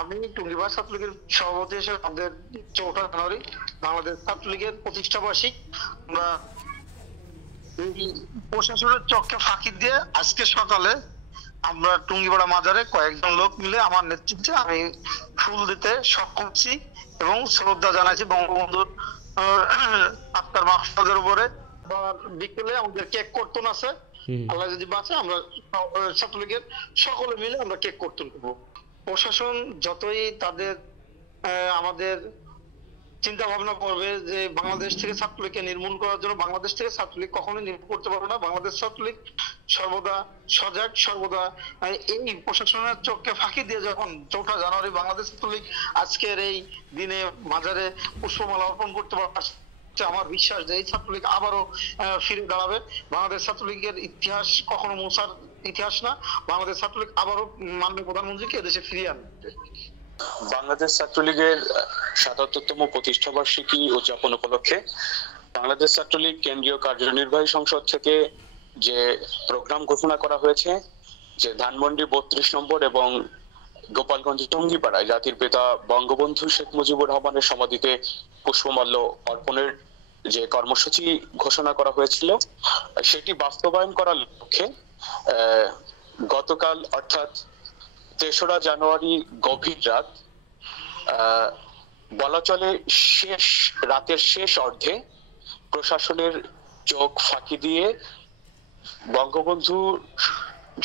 আমি টুঙ্গিপাড়া ছাত্রলীগের সভাপতি হিসেবে আমাদের ৪ঠা জানুয়ারি বাংলাদেশ ছাত্রলীগের প্রতিষ্ঠা বার্ষিক আমরা এই প্রশাসনের চোখকে ফাঁকি দিয়ে আজকে সকালে আমরা টুঙ্গিপাড়া মাজারে কয়েকজন লোক মিলে আমার নেতৃত্বে আমি ফুল দিতে সক্ষম হচ্ছি এবং শ্রদ্ধা জানাচ্ছি বঙ্গবন্ধুর আত্মার মাহফুজের উপরে। বিকেলে আমাদের কেক কর্তন আছে, আল্লাহ যদি বাঁচে আমরা ছাত্রলীগের সকলে মিলে আমরা কেক কর্তন করবো। প্রশাসন যতই তাদের আমাদের চিন্তা ভাবনা করবে যে বাংলাদেশ থেকে ছাত্রলীগকে নির্মূল করার জন্য, বাংলাদেশ থেকে ছাত্রলীগ কখনোই নির্মূল করতে পারবে না। বাংলাদেশ ছাত্রলীগ সর্বদা সজাগ, সর্বদা এই প্রশাসনের চোখকে ফাঁকি দিয়ে যখন ৪ঠা জানুয়ারি বাংলাদেশ ছাত্রলীগ আজকের এই দিনে মাজারে পুষ্পমালা অর্পণ করতে পারছে, আমার বিশ্বাস যে এই ছাত্রলীগ আবারও ফিরে দাঁড়াবে। বাংলাদেশ ছাত্রলীগের ইতিহাস কখনো মোছার ইতিহাস না। বাংলাদেশ ছাত্রলীগ আবারও মাননীয় প্রধানমন্ত্রীকে এদেশে ফিরিয়ে আনবে। বাংলাদেশ ছাত্রলীগের ৭৭তম প্রতিষ্ঠা বার্ষিকী উদযাপন উপলক্ষে বাংলাদেশ ছাত্রলীগ কেন্দ্রীয় কার্যনির্বাহী সংসদ থেকে যে প্রোগ্রাম ঘোষণা করা হয়েছে, যে ধানমন্ডি ৩২ নম্বর এবং গোপালগঞ্জ টুঙ্গিপাড়ায় জাতির পিতা বঙ্গবন্ধু শেখ মুজিবুর রহমানের সমাধিতে পুষ্পমাল্য অর্পণের যে কর্মসূচি ঘোষণা করা হয়েছিল, সেটি বাস্তবায়ন করার লক্ষ্যে গতকাল অর্থাৎ ৩রা জানুয়ারি গভীর রাত, বলা চলে শেষ রাতের শেষ অর্ধে প্রশাসনের চোখ ফাঁকি দিয়ে বঙ্গবন্ধু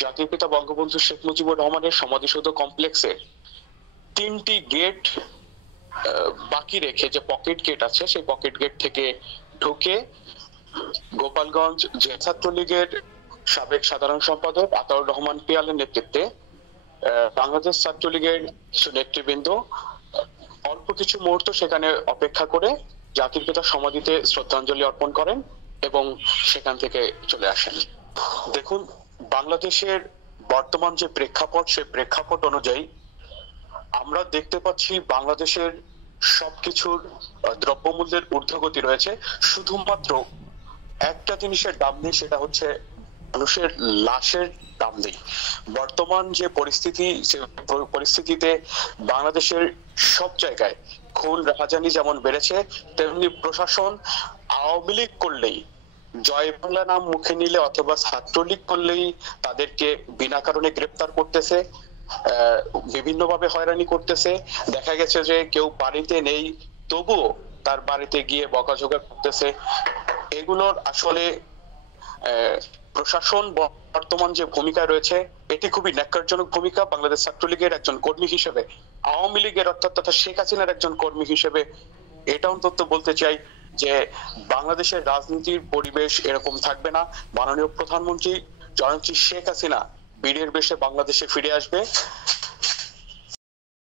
জাতির পিতা বঙ্গবন্ধু শেখ মুজিবুর রহমানের সমাধিসৌধ কমপ্লেক্সে ৩টি গেট বাকি রেখে, যে পকেট গেট আছে সেই পকেট গেট থেকে ঢুকে গোপালগঞ্জ জেলা ছাত্রলীগের সাবেক সাধারণ সম্পাদক আতাউর রহমান পিয়ালের নেতৃত্বে বাংলাদেশ ছাত্রলীগের কিছু নেতৃবৃন্দ অল্প কিছু মুহূর্ত সেখানে অপেক্ষা করে জাতির পিতার সমাধিতে শ্রদ্ধাঞ্জলি অর্পণ করেন এবং সেখান থেকে চলে আসেন। দেখুন, বাংলাদেশের বর্তমান যে প্রেক্ষাপট, সেই প্রেক্ষাপট অনুযায়ী আমরা দেখতে পাচ্ছি বাংলাদেশের সবকিছুর দ্রব্যমূল্যের ঊর্ধ্বগতি রয়েছে। শুধুমাত্র একটা জিনিসের দাম নেই, সেটা হচ্ছে মানুষের লাশের দাম নেই। বর্তমান যে পরিস্থিতিতে বাংলাদেশের সব জায়গায় খুন রাহাজানি যেমন বেড়েছে, তেমনি প্রশাসন আওয়ামী লীগ করলেই, জয় বাংলা নাম মুখে নিলে অথবা ছাত্রলীগ করলেই তাদেরকে বিনা কারণে গ্রেপ্তার করতেছে, বিভিন্নভাবে হয়রানি করতেছে। দেখা গেছে যে কেউ বাড়িতে নেই, তবুও তার বাড়িতে গিয়ে বকাঝকা করতেছে। এগুলোর আসলে প্রশাসন বর্তমান যে ভূমিকায় রয়েছে, এটি খুবই ন্যাক্কারজনক ভূমিকা। বাংলাদেশ ছাত্রলীগের একজন কর্মী হিসেবে, আওয়ামী লীগের অর্থাৎ তথা শেখ হাসিনার একজন কর্মী হিসেবে এটা অন্তত বলতে চাই যে বাংলাদেশের রাজনীতির পরিবেশ এরকম থাকবে না। মাননীয় প্রধানমন্ত্রী জননেত্রী শেখ হাসিনা বীরের বেশে বাংলাদেশে ফিরে আসবে।